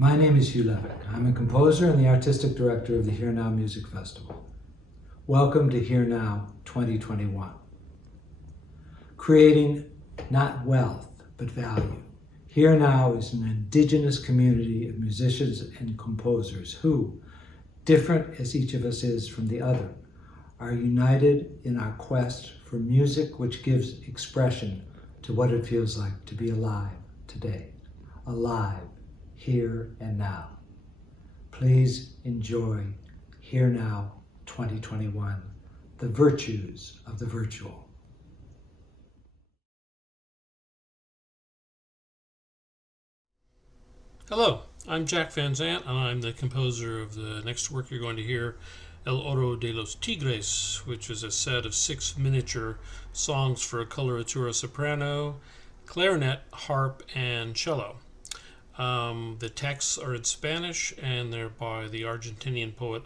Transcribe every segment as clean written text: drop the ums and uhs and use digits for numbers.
My name is Hugh Levick. I'm a composer and the artistic director of the Here Now Music Festival. Welcome to Here Now 2021. Creating not wealth, but value. Here Now is an indigenous community of musicians and composers who, different as each of us is from the other, are united in our quest for music which gives expression to what it feels like to be alive today. Alive, here and now. Please enjoy Here Now 2021, the virtues of the virtual. Hello, I'm Jack Van Zandt, and I'm the composer of the next work you're going to hear, El Oro de los Tigres, which is a set of 6 miniature songs for coloratura soprano, clarinet, harp, and cello. The texts are in Spanish, and they're by the Argentinian poet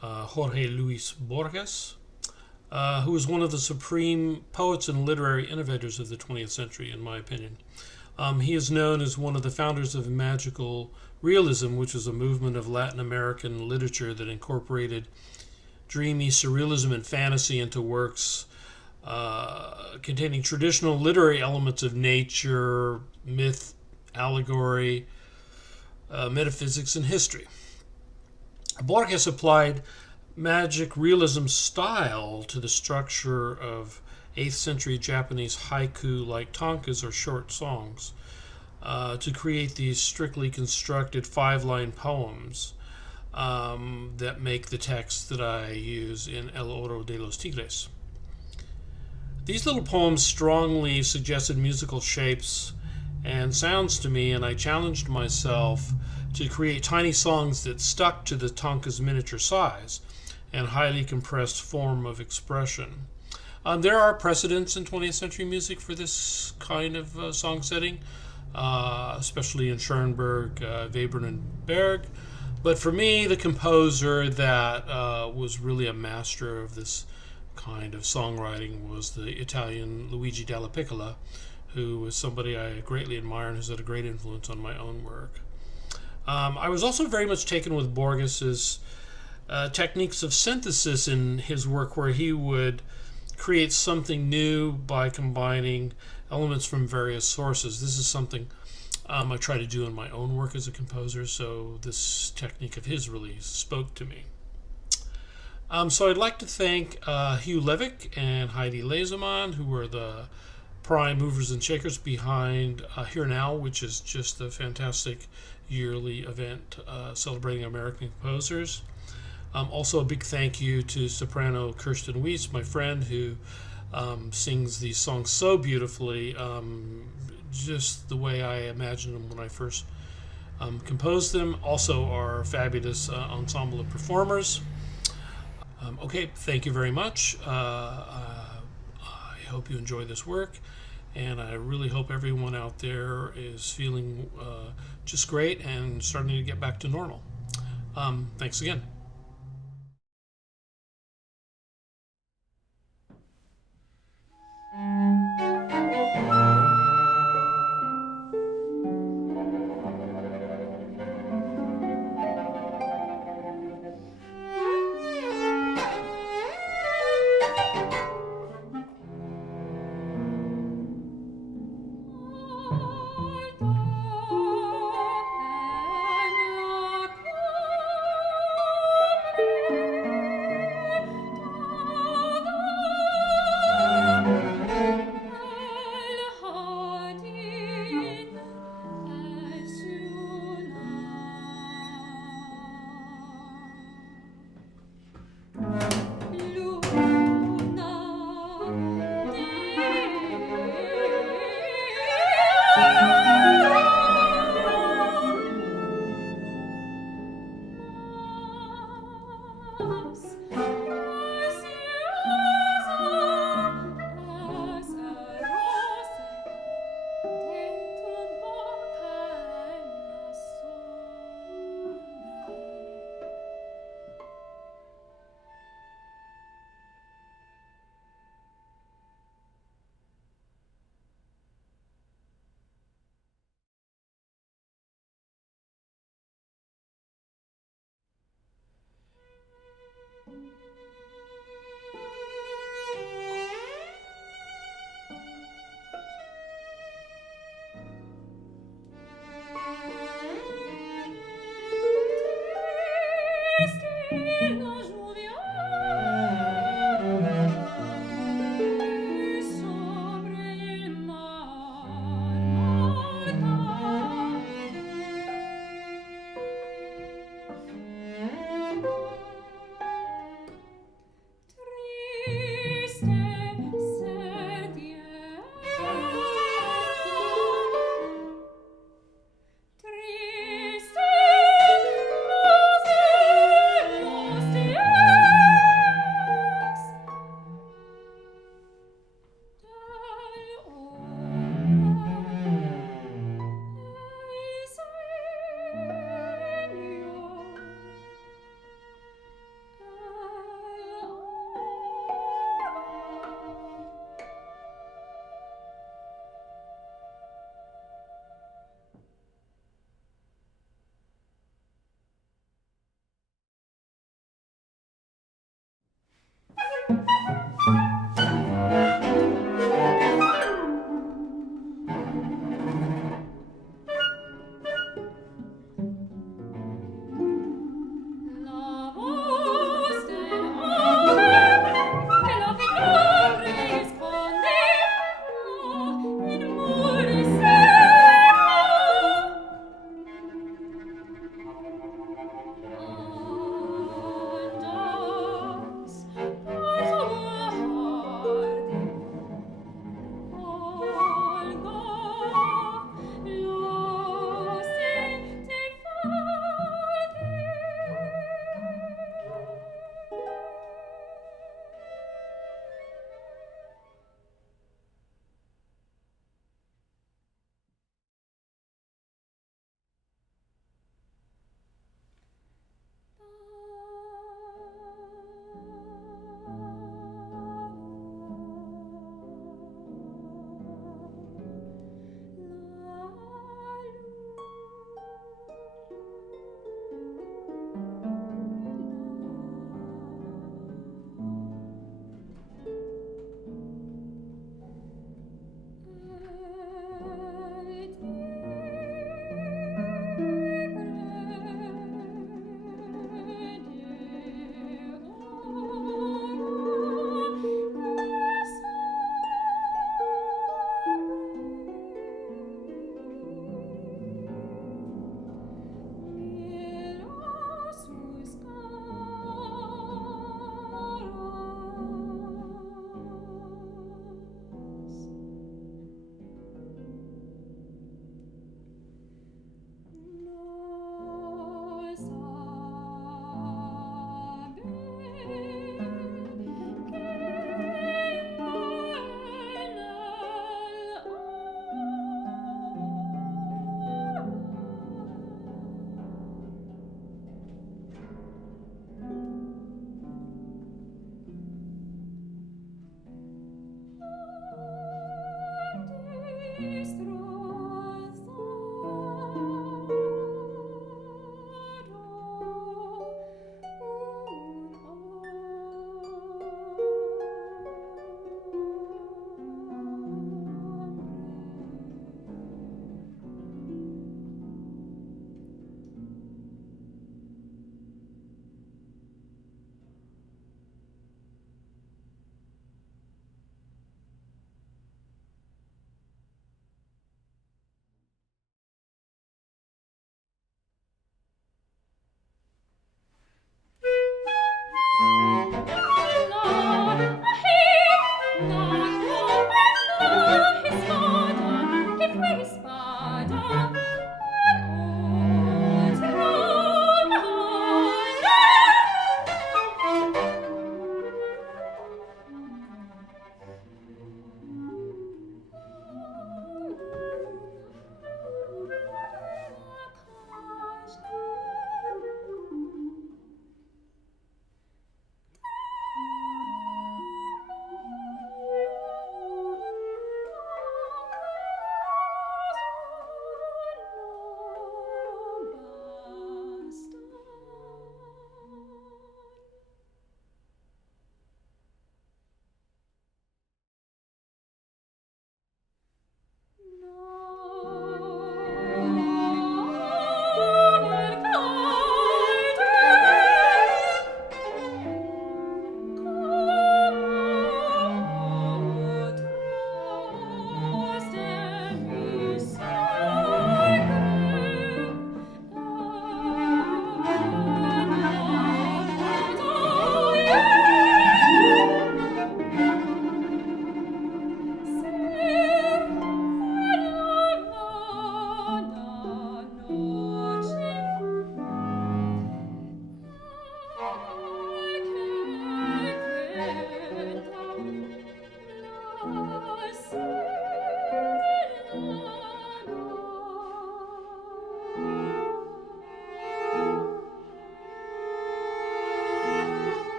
Jorge Luis Borges, who is one of the supreme poets and literary innovators of the 20th century, in my opinion. He is known as one of the founders of magical realism, which was a movement of Latin American literature that incorporated dreamy surrealism and fantasy into works containing traditional literary elements of nature, myth, allegory, metaphysics, and history. Borges applied magic realism style to the structure of 8th century Japanese haiku like tankas or short songs to create these strictly constructed 5-line poems that make the text that I use in El Oro de los Tigres. These little poems strongly suggested musical shapes and sounds to me, and I challenged myself to create tiny songs that stuck to the tanka's miniature size and highly compressed form of expression. There are precedents in 20th century music for this kind of song setting, especially in Schoenberg, Webern, and Berg. But for me, the composer that was really a master of this kind of songwriting was the Italian Luigi Dalla Piccola, who is somebody I greatly admire and has had a great influence on my own work. I was also very much taken with Borges's techniques of synthesis in his work, where he would create something new by combining elements from various sources. This is something I try to do in my own work as a composer, so this technique of his really spoke to me. So I'd like to thank Hugh Levick and Heidi Lesemann, who were the prime movers and shakers behind Here Now, which is just a fantastic yearly event celebrating American composers. Also a big thank you to soprano Kirsten Weiss, my friend, who sings these songs so beautifully, just the way I imagined them when I first composed them. Also our fabulous ensemble of performers. Okay, thank you very much. I hope you enjoy this work, and I really hope everyone out there is feeling just great and starting to get back to normal. Thanks again.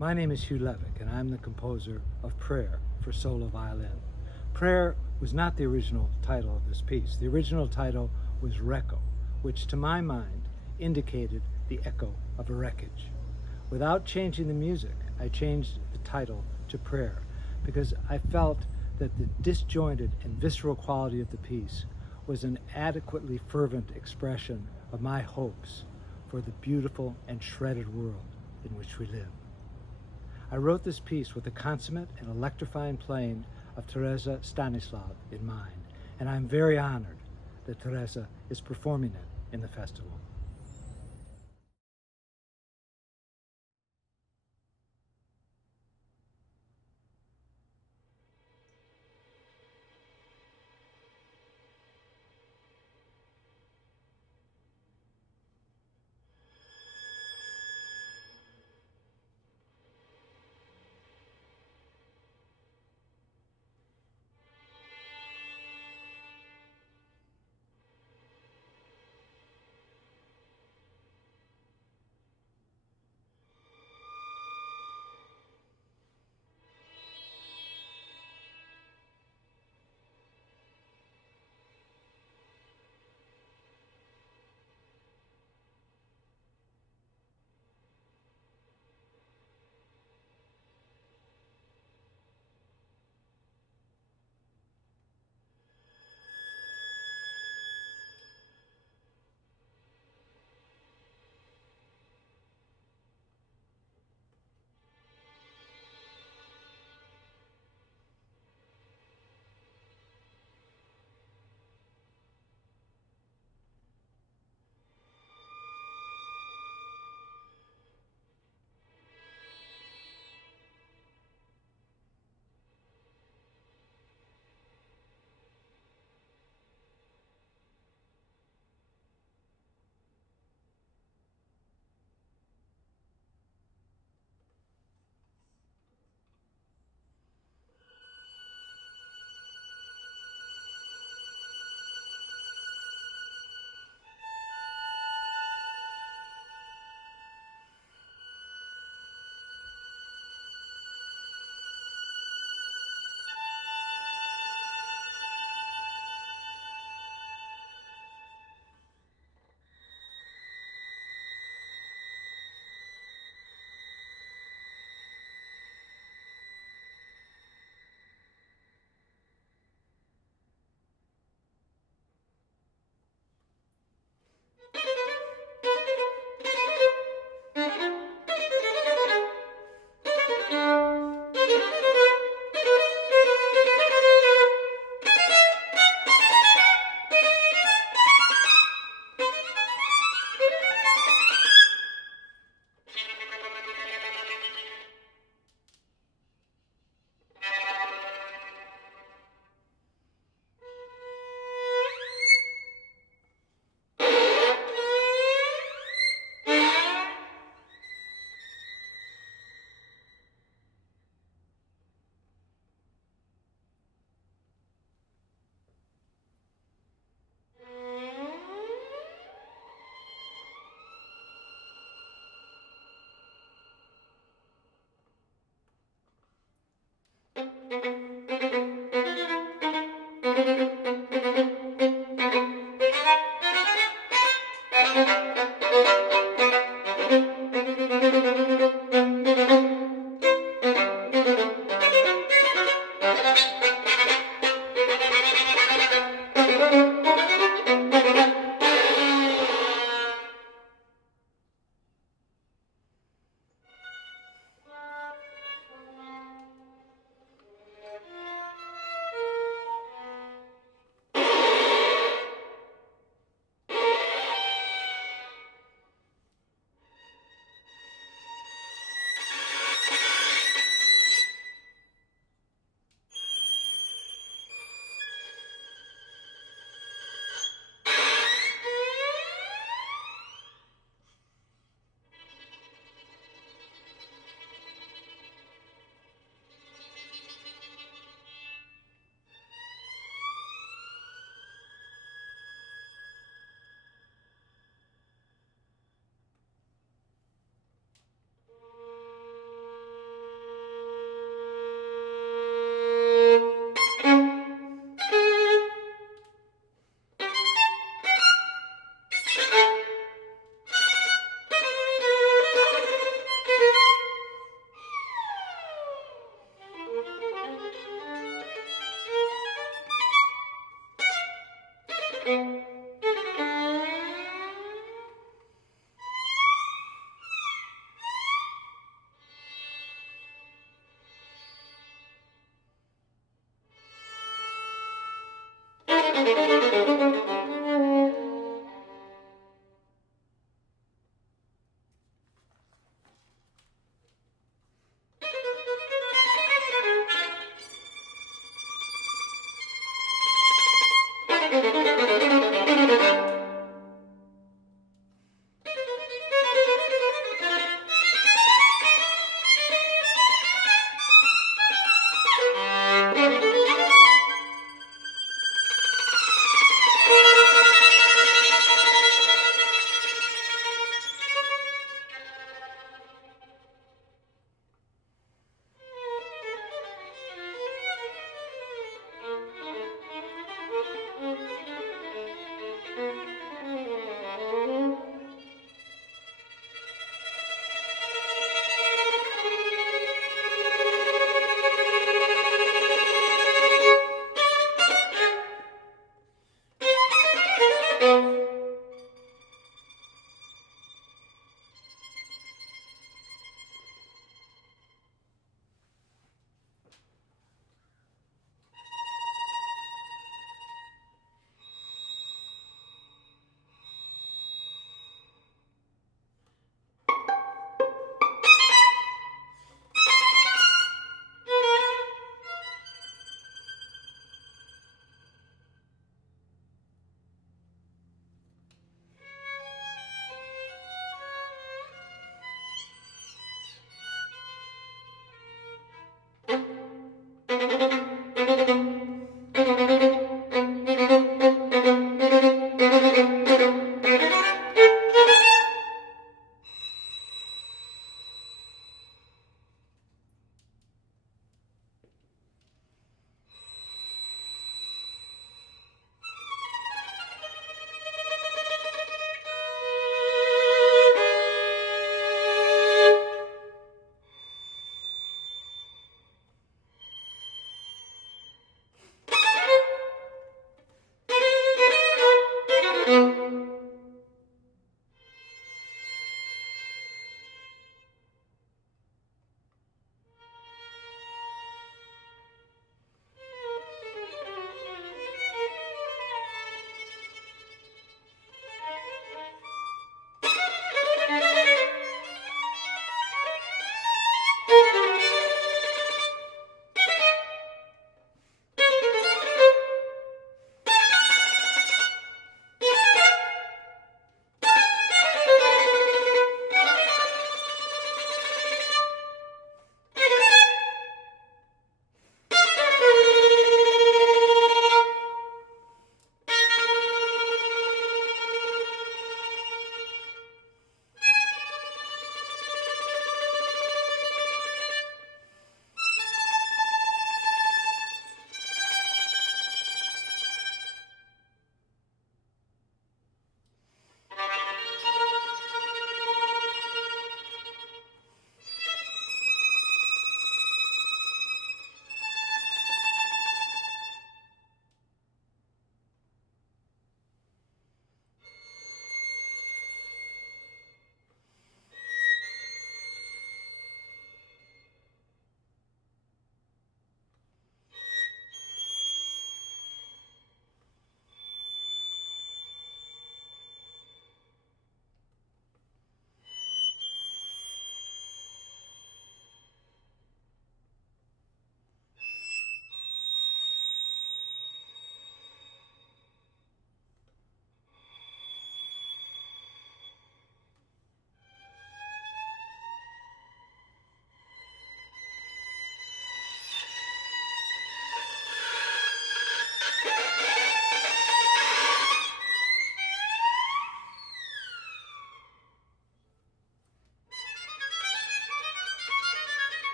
My name is Hugh Levick, and I'm the composer of Prayer for solo violin. Prayer was not the original title of this piece. The original title was Recco, which to my mind indicated the echo of a wreckage. Without changing the music, I changed the title to Prayer because I felt that the disjointed and visceral quality of the piece was an adequately fervent expression of my hopes for the beautiful and shredded world in which we live. I wrote this piece with the consummate and electrifying playing of Tereza Stanislav in mind, and I'm very honored that Tereza is performing it in the festival.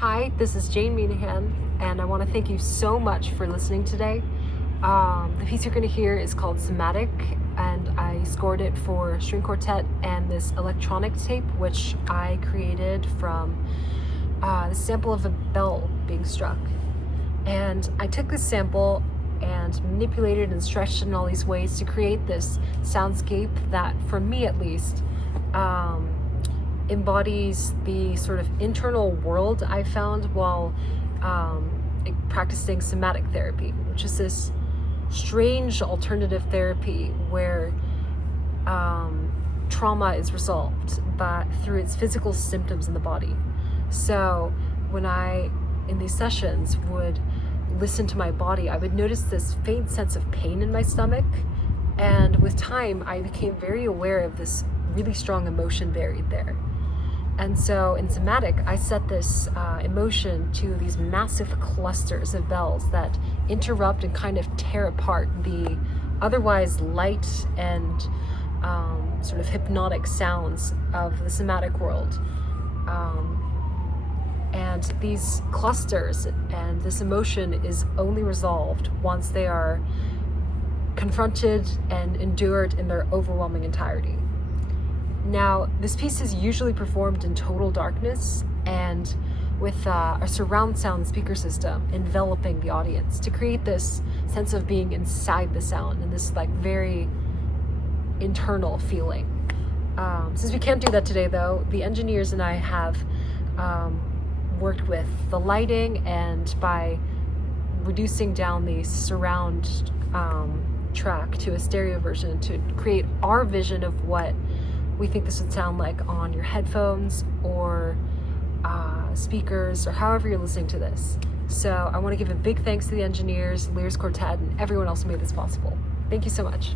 Hi, this is Jane MEENAGHAN, and I want to thank you so much for listening today. The piece you're going to hear is called SOMATIC, and I scored it for string quartet and this electronic tape, which I created from the sample of a bell being struck. And I took this sample and manipulated and stretched it in all these ways to create this soundscape that, for me at least, embodies the sort of internal world I found while practicing somatic therapy, which is this strange alternative therapy where trauma is resolved through its physical symptoms in the body. So when I, in these sessions, would listen to my body, I would notice this faint sense of pain in my stomach, and with time I became very aware of this really strong emotion buried there. And so in somatic, I set this emotion to these massive clusters of bells that interrupt and kind of tear apart the otherwise light and sort of hypnotic sounds of the somatic world. And these clusters and this emotion is only resolved once they are confronted and endured in their overwhelming entirety. Now, this piece is usually performed in total darkness and with a surround sound speaker system enveloping the audience to create this sense of being inside the sound and this like very internal feeling. Since we can't do that today though, the engineers and I have worked with the lighting, and by reducing down the surround track to a stereo version to create our vision of what we think this would sound like on your headphones or speakers or however you're listening to this. So I want to give a big thanks to the engineers, Lyris Quartet, and everyone else who made this possible. Thank you so much.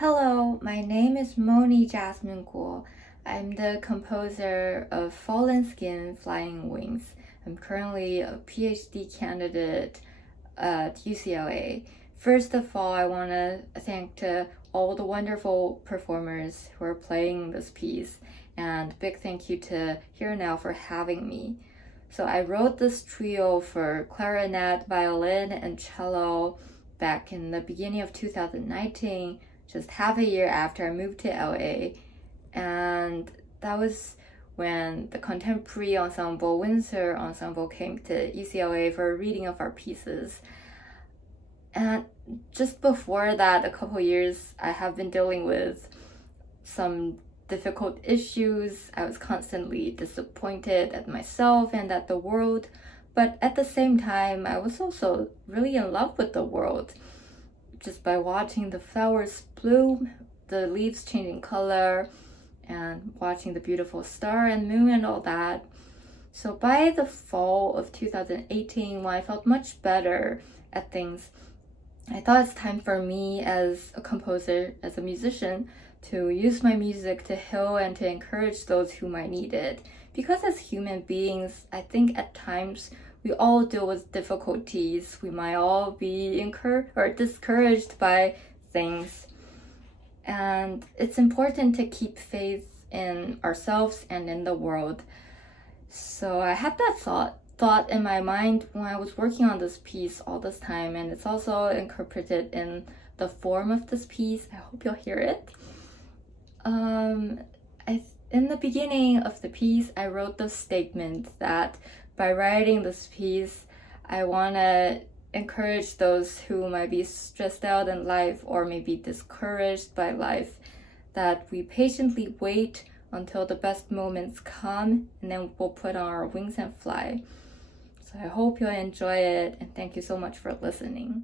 Hello, my name is MONI Jasmine Guo. I'm the composer of Fallen Skin, Flying Wings. I'm currently a PhD candidate at UCLA. First of all, I want to thank all the wonderful performers who are playing this piece, and big thank you to Here Now for having me. So I wrote this trio for clarinet, violin, and cello back in the beginning of 2019, just half a year after I moved to LA. And that was when the contemporary ensemble, Windsor Ensemble, came to UCLA for a reading of our pieces. And just before that, a couple years, I have been dealing with some difficult issues. I was constantly disappointed at myself and at the world. But at the same time, I was also really in love with the world. Just by watching the flowers bloom, the leaves changing color, and watching the beautiful star and moon and all that. So by the fall of 2018, when I felt much better at things, I thought it's time for me as a composer, as a musician, to use my music to heal and to encourage those who might need it. because as human beings, I think at times we all deal with difficulties. We might all be discouraged by things. And it's important to keep faith in ourselves and in the world. So I had that thought in my mind when I was working on this piece all this time, and it's also incorporated in the form of this piece. I hope you'll hear it. In the beginning of the piece, I wrote the statement that by writing this piece, I want to encourage those who might be stressed out in life or maybe discouraged by life, that we patiently wait until the best moments come, and then we'll put on our wings and fly. So I hope you'll enjoy it, and thank you so much for listening.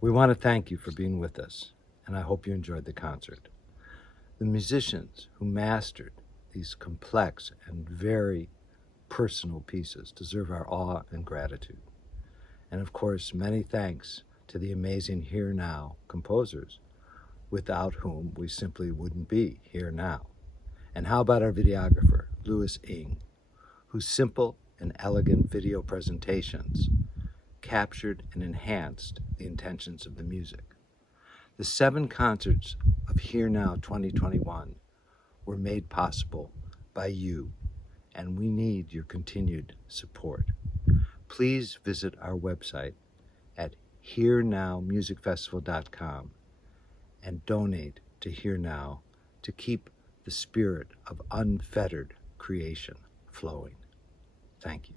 We want to thank you for being with us, and I hope you enjoyed the concert. The musicians who mastered these complex and very personal pieces deserve our awe and gratitude. And of course, many thanks to the amazing Here Now composers, without whom we simply wouldn't be here now. And how about our videographer, Louis Ng, whose simple and elegant video presentations captured and enhanced the intentions of the music. The 7 concerts of Here Now 2021 were made possible by you, and we need your continued support. Please visit our website at hearnowmusicfestival.com and donate to Here Now to keep the spirit of unfettered creation flowing. Thank you.